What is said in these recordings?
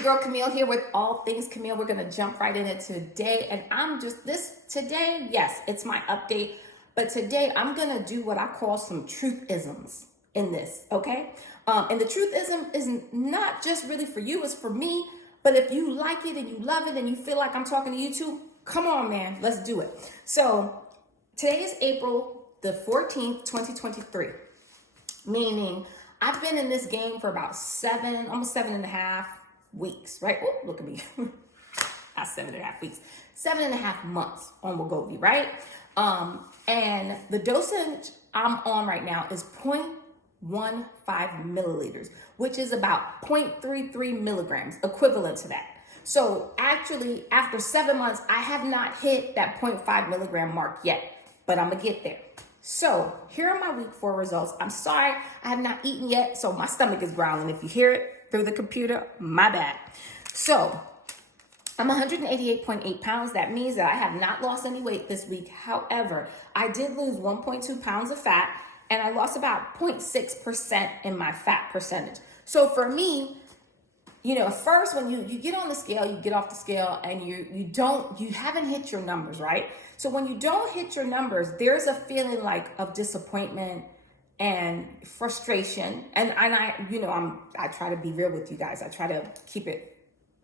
your girl Camille here with All Things Camille. We're going to jump right in it today. And today, yes, it's my update. But today I'm going to do what I call some truth-isms in this, okay? And the truth-ism is not just really for you, it's for me. But if you like it and you love it and you feel like I'm talking to you too, come on, man, let's do it. So today is April the 14th, 2023, meaning I've been in this game for about almost 7.5 weeks, right? Oh, look at me. Not 7.5 weeks, 7.5 months on Wegovy, right? And the dosage I'm on right now is 0.15 milliliters, which is about 0.33 milligrams, equivalent to that. So actually, after 7 months, I have not hit that 0.5 milligram mark yet, but I'm gonna get there. So here are my week 4 results. I'm sorry, I have not eaten yet, so my stomach is growling. If you hear it through the computer, my bad. So I'm 188.8 pounds. That means that I have not lost any weight this week. However, I did lose 1.2 pounds of fat, and I lost about 0.6% in my fat percentage. So for me, you know, first when you get on the scale, you get off the scale and you haven't hit your numbers, right? So when you don't hit your numbers, there's a feeling of disappointment and frustration. And I try to be real with you guys. I try to keep it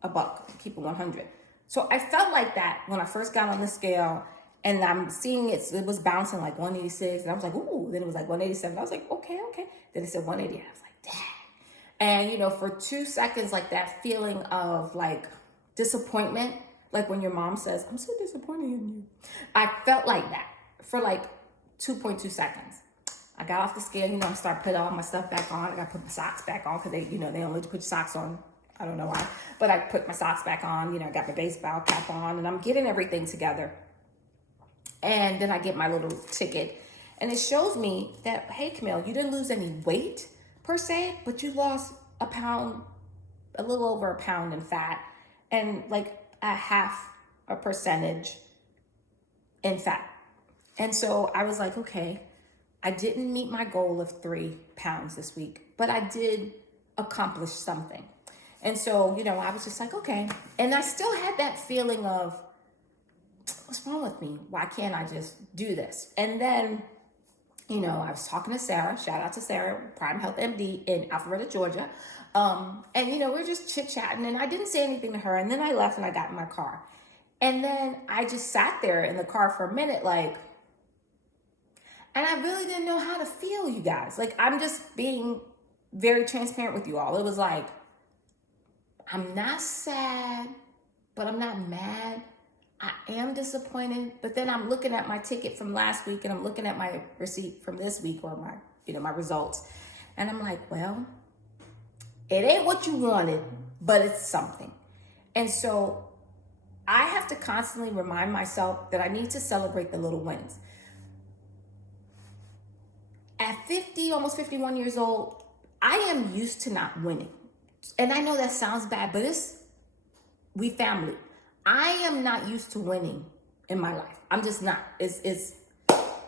a buck, keep it 100. So I felt like that when I first got on the scale, and I'm seeing it was bouncing like 186, and I was like, ooh, then it was like 187. I was like, okay. Then it said 180, and I was like, dang. And, for 2 seconds, that feeling of disappointment, like when your mom says, I'm so disappointed in you. I felt like that for 2.2 seconds. I got off the scale, I started putting all my stuff back on. I got to put my socks back on because they only let you put your socks on. I don't know why, but I put my socks back on, I got my baseball cap on, and I'm getting everything together. And then I get my little ticket, and it shows me that, hey, Camille, you didn't lose any weight per se, but you lost a little over a pound in fat, and a half a percentage in fat. And so I was like, okay, I didn't meet my goal of 3 pounds this week, but I did accomplish something. And so, I was just like, okay. And I still had that feeling of, what's wrong with me? Why can't I just do this? And then, I was talking to Sarah, shout out to Sarah, Prime Health MD in Alpharetta, Georgia. And, we're just chit-chatting, and I didn't say anything to her. And then I left and I got in my car. And then I just sat there in the car for a minute, and I really didn't know how to feel, you guys. I'm just being very transparent with you all. It was I'm not sad, but I'm not mad. I am disappointed, but then I'm looking at my ticket from last week and I'm looking at my receipt from this week, or my results. And I'm like, well, it ain't what you wanted, but it's something. And so I have to constantly remind myself that I need to celebrate the little wins. At 50, almost 51 years old, I am used to not winning. And I know that sounds bad, but we family. I am not used to winning in my life. I'm just not. It's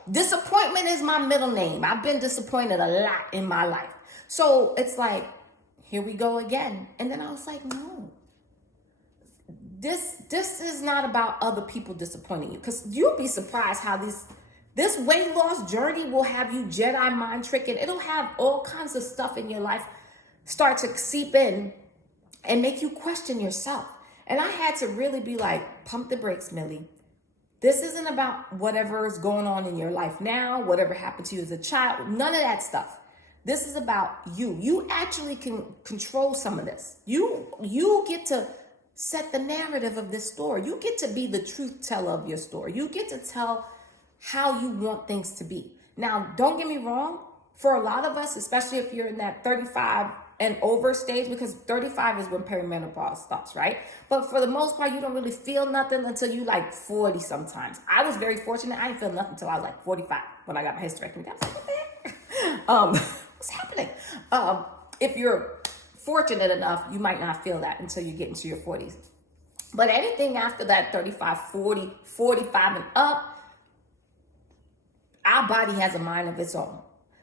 disappointment is my middle name. I've been disappointed a lot in my life. So it's here we go again. And then I was like, no. This is not about other people disappointing you, because you'll be surprised how this weight loss journey will have you Jedi mind tricking. It'll have all kinds of stuff in your life start to seep in and make you question yourself. And I had to really be pump the brakes, Millie. This isn't about whatever is going on in your life now, whatever happened to you as a child, none of that stuff. This is about you. You actually can control some of this. You get to set the narrative of this story. You get to be the truth teller of your story. You get to tell how you want things to be. Now, don't get me wrong. For a lot of us, especially if you're in that 35 and over stage, because 35 is when perimenopause starts, right? But for the most part, you don't really feel nothing until you 40 sometimes. I was very fortunate. I didn't feel nothing until I was 45 when I got my hysterectomy. I was like, what the heck? What's happening? If you're fortunate enough, you might not feel that until you get into your 40s. But anything after that 35, 40, 45 and up, our body has a mind of its own.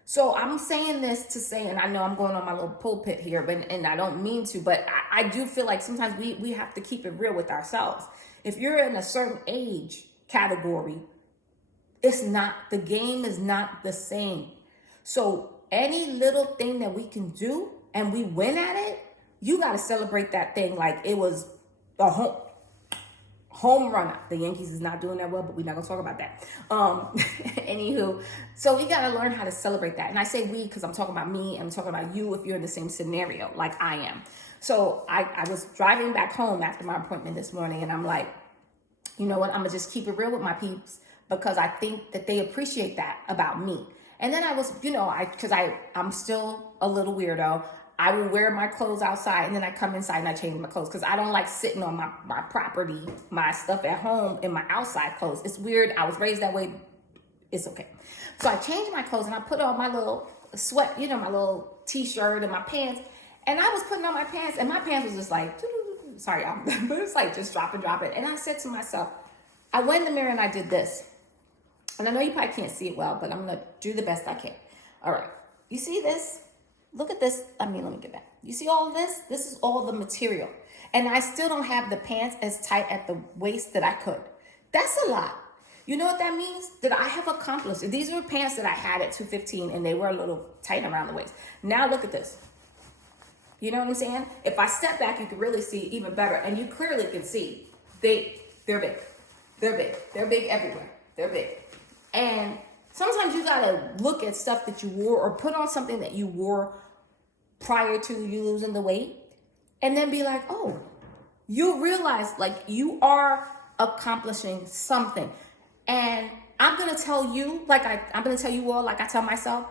So I'm saying this to say, and I know I'm going on my little pulpit here, and I don't mean to, but I do feel like sometimes we have to keep it real with ourselves. If you're in a certain age category, the game is not the same. So any little thing that we can do and we win at it, you got to celebrate that thing like it was a home run. The Yankees is not doing that well, but we're not gonna talk about that. Anywho, so we gotta learn how to celebrate that. And I say we because I'm talking about me, and I'm talking about you if you're in the same scenario like I am. So I was driving back home after my appointment this morning, and I'm like, you know what? I'm gonna just keep it real with my peeps because I think that they appreciate that about me. And then I was, because I'm still a little weirdo. I will wear my clothes outside and then I come inside and I change my clothes because I don't like sitting on my property, my stuff at home in my outside clothes. It's weird. I was raised that way. It's okay. So I changed my clothes and I put on my little sweat, my little t-shirt and my pants. And I was putting on my pants and my pants was just like, sorry, y'all, but it's like just drop it. And I said to myself, I went in the mirror and I did this. And I know you probably can't see it well, but I'm going to do the best I can. All right. You see this? Look at this. Let me get back. You see all of this? This is all the material. And I still don't have the pants as tight at the waist that I could. That's a lot. You know what that means? That I have accomplished it. These were pants that I had at 215 and they were a little tight around the waist. Now look at this. You know what I'm saying? If I step back, you can really see even better. And you clearly can see they're big. They're big. They're big everywhere. They're big. And sometimes you got to look at stuff that you wore or put on something that you wore prior to you losing the weight and then be like, oh, you'll realize like you are accomplishing something. And I'm going to tell you, I'm going to tell you all, like I tell myself,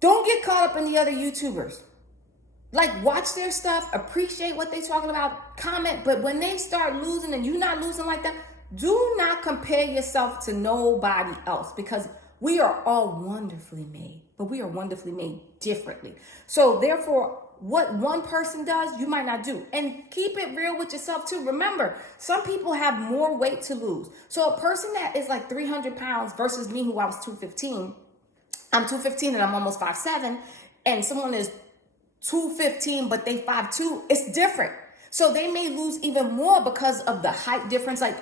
don't get caught up in the other YouTubers. Like watch their stuff, appreciate what they're talking about, comment. But when they start losing and you're not losing like that, do not compare yourself to nobody else because we are all wonderfully made, but we are wonderfully made differently. So therefore, what one person does, you might not do. And keep it real with yourself too. Remember, some people have more weight to lose. So a person that is like 300 pounds versus me who I was 215, I'm 215 and I'm almost 5'7", and someone is 215 but they 5'2", it's different. So they may lose even more because of the height difference. Like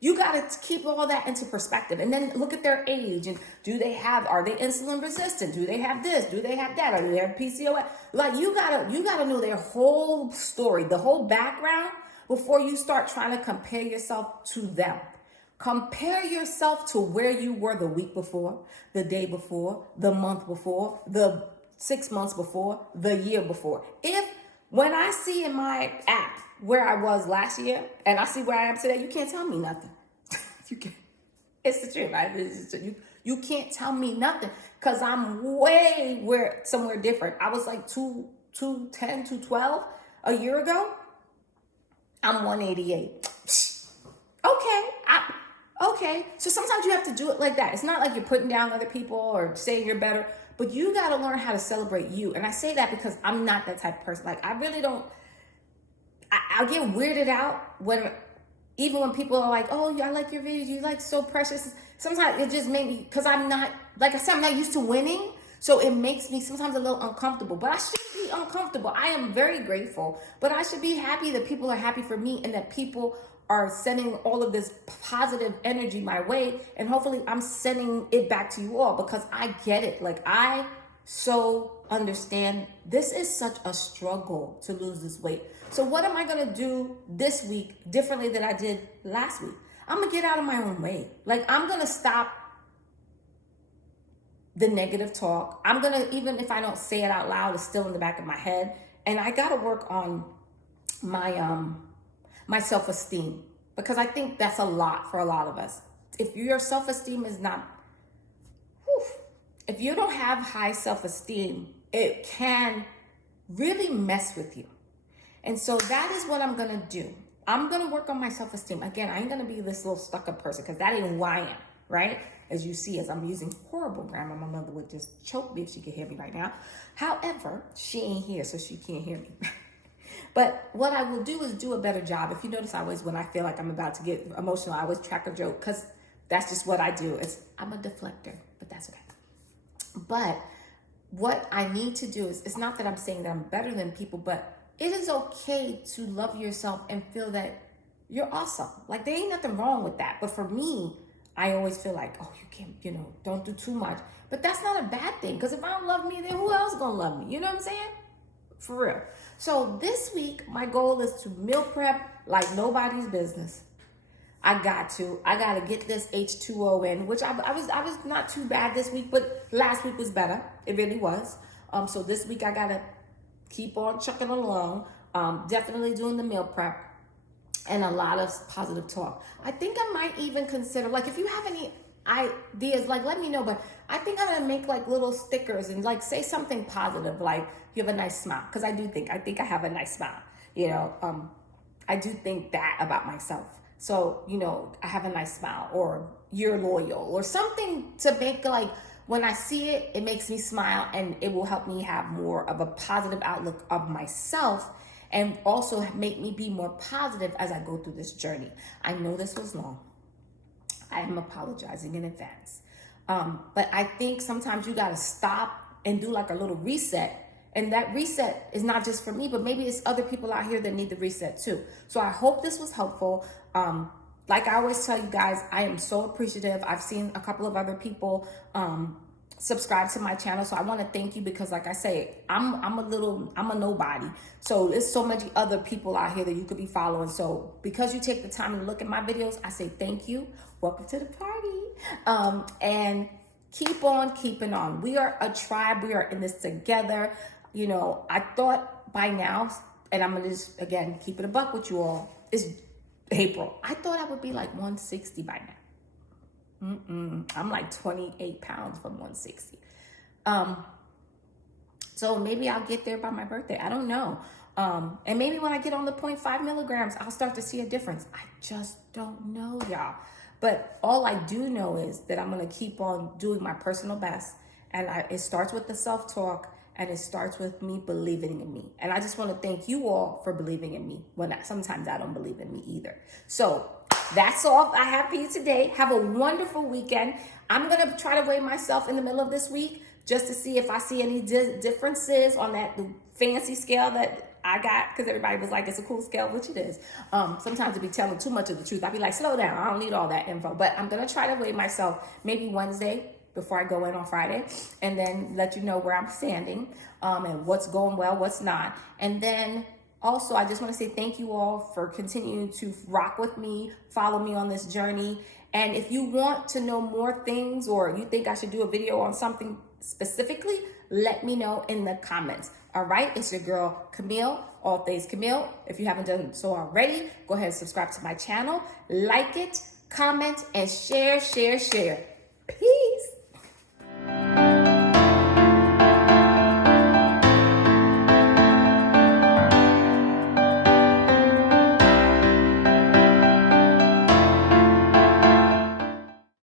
you got to keep all that into perspective and then look at their age and are they insulin resistant? Do they have this? Do they have that? Or do they have PCOS? Like you gotta know their whole story, the whole background before you start trying to compare yourself to them. Compare yourself to where you were the week before, the day before, the month before, the 6 months before, the year before. When I see in my app where I was last year and I see where I am today, you can't tell me nothing. You can't. It's the truth, right? You can't tell me nothing because I'm somewhere different. I was like 210, 212 a year ago. I'm 188. Okay. So sometimes you have to do it like that. It's not like you're putting down other people or saying you're better, but you got to learn how to celebrate you. And I say that because I'm not that type of person. Like I really don't. I get weirded out even when people are like, oh, I like your videos. You like so precious. Sometimes it just made me, because I'm not, like I said, I'm not used to winning. So it makes me sometimes a little uncomfortable, but I shouldn't be uncomfortable. I am very grateful, but I should be happy that people are happy for me and that people are sending all of this positive energy my way. And hopefully I'm sending it back to you all because I get it. Like I so understand this is such a struggle to lose this weight. So what am I going to do this week differently than I did last week? I'm going to get out of my own way. Like I'm going to stop the negative talk. I'm going to, even if I don't say it out loud, it's still in the back of my head. And I got to work on my self-esteem because I think that's a lot for a lot of us. If your self-esteem is not, if you don't have high self-esteem, it can really mess with you. And so that is what I'm going to do. I'm going to work on my self-esteem. Again, I ain't going to be this little stuck-up person because that ain't who I am, right? As you see, as I'm using horrible grammar, my mother would just choke me if she could hear me right now. However, she ain't here, so she can't hear me. But what I will do is do a better job. If you notice, when I feel like I'm about to get emotional, I always crack a joke because that's just what I do. I'm a deflector, but that's okay. But what I need to do is, it's not that I'm saying that I'm better than people, but it is okay to love yourself and feel that you're awesome. Like, there ain't nothing wrong with that. But for me, I always feel like, oh, you can't, don't do too much. But that's not a bad thing, because if I don't love me, then who else gonna love me? You know what I'm saying? For real. So this week, my goal is to meal prep like nobody's business. I got to get this H2O in, which I was not too bad this week, but last week was better. It really was. So this week I gotta keep on chucking along. Definitely doing the meal prep and a lot of positive talk. I think I might even consider, like, if you have any ideas, like, let me know. But I think I'm gonna make like little stickers and like say something positive, like you have a nice smile, because I think I have a nice smile. I do think that about myself. So, I have a nice smile, or you're loyal, or something to make, like, when I see it, it makes me smile, and it will help me have more of a positive outlook of myself, and also make me be more positive as I go through this journey. I know this was long. I am apologizing in advance. But I think sometimes you got to stop and do like a little reset. And that reset is not just for me, but maybe it's other people out here that need the reset too. So I hope this was helpful. Like I always tell you guys, I am so appreciative. I've seen a couple of other people subscribe to my channel. So I want to thank you, because like I say, I'm a nobody. So there's so many other people out here that you could be following. So because you take the time to look at my videos, I say thank you. Welcome to the party. And keep on keeping on. We are a tribe. We are in this together. I thought by now, and I'm going to just, again, keep it a buck with you all, it's April. I thought I would be like 160 by now. I'm like 28 pounds from 160. So maybe I'll get there by my birthday. I don't know. And maybe when I get on the 0.5 milligrams, I'll start to see a difference. I just don't know, y'all. But all I do know is that I'm going to keep on doing my personal best. And it starts with the self-talk, and it starts with me believing in me. And I just want to thank you all for believing in me when sometimes I don't believe in me either. So that's all I have for you today. Have a wonderful weekend. I'm going to try to weigh myself in the middle of this week just to see if I see any differences on that fancy scale that I got, because everybody was like, it's a cool scale, which it is. Sometimes it be telling too much of the truth. I'd be like, slow down. I don't need all that info. But I'm going to try to weigh myself maybe Wednesday before I go in on Friday, and then let you know where I'm standing, and what's going well, what's not. And then also, I just want to say thank you all for continuing to rock with me, follow me on this journey. And if you want to know more things, or you think I should do a video on something specifically, let me know in the comments. All right, it's your girl Camille, all things Camille. If you haven't done so already, go ahead and subscribe to my channel, like it, comment, and share.